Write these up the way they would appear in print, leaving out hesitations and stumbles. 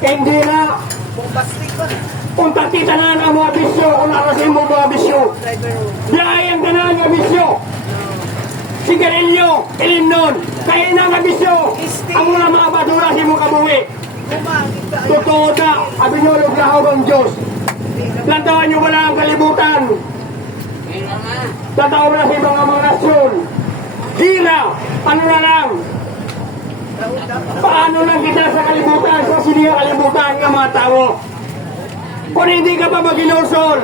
Hindi na. Kung takita na ang mga bisyo, kung nakasin mo mga bisyo. Diyayang ka na ang bisyo. Sigarilyo, ilimnon, kaya na ang bisyo. Ang mga badura si mo kabuwi. Totoo na, sabi nyo, lugahaw ng Diyos. Lantawan nyo wala ang kalibutan. Lantawan na sa mga nasyon. Hira, ano na lang. Paano lang kita sa kalibutan, sa siniya kalibutan ng mga tao. Kung hindi ka pa mag-ilusol,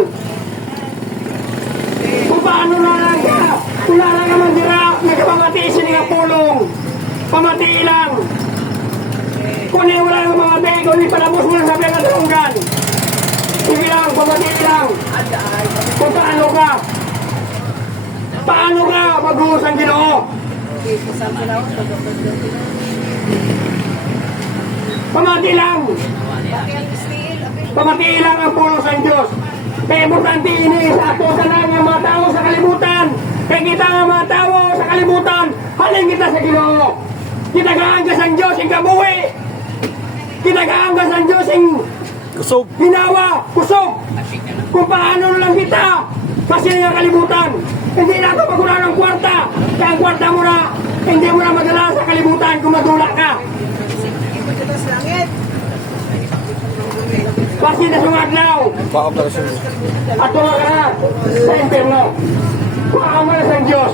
kung paano na lang ka, kung na lang naman dira, nagpamati siya nga pulong, pamati lang. Kung wala ng mga bego, hindi palabos mo lang sa mga darunggan. Sige lang, pamati lang. Kung paano ka mag-uus ang Ginoo? Pamati lang. Pamati lang ang pulo sa Diyos. Kaya importante ini sa ato sa lang ang mga tao sa kalibutan. Kaya kita ang mga tao sa kalibutan, halin kita sa Ginoo. Kinagaanggas ang Diyos ang kabuhi. Kinagaanggas ang Diyos ang Kusog. ginawa, kusog. Kung paano lang kita kasi nga kalibutan. Hindi na ito magula ng kwarta. Kaya ang kwarta mo na, hindi mo na madala sa kalibutan kung madula ka. Kasi na sumadlaw. Pa-operasyon. At tulad ka na sa impirno. Pakamala sa Diyos.